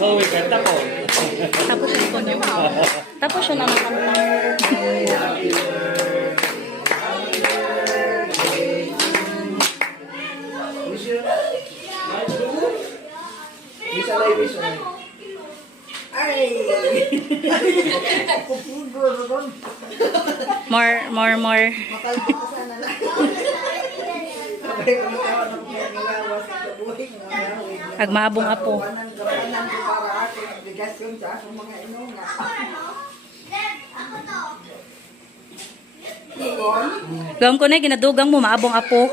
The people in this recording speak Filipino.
So, we kanta ko. Tapos yun ko na. Tapos yun ang kanta. Bisa lagi bisa. Ay. More. Makalbo ko sana lang. Sabay ko natawa ng pinagawas sa buhay nga. Agmaabong apo. Kapanan ko para ako nagbigas yun sa akong mga inunga. Gawin ko na, ginadugang mo, maabong apo.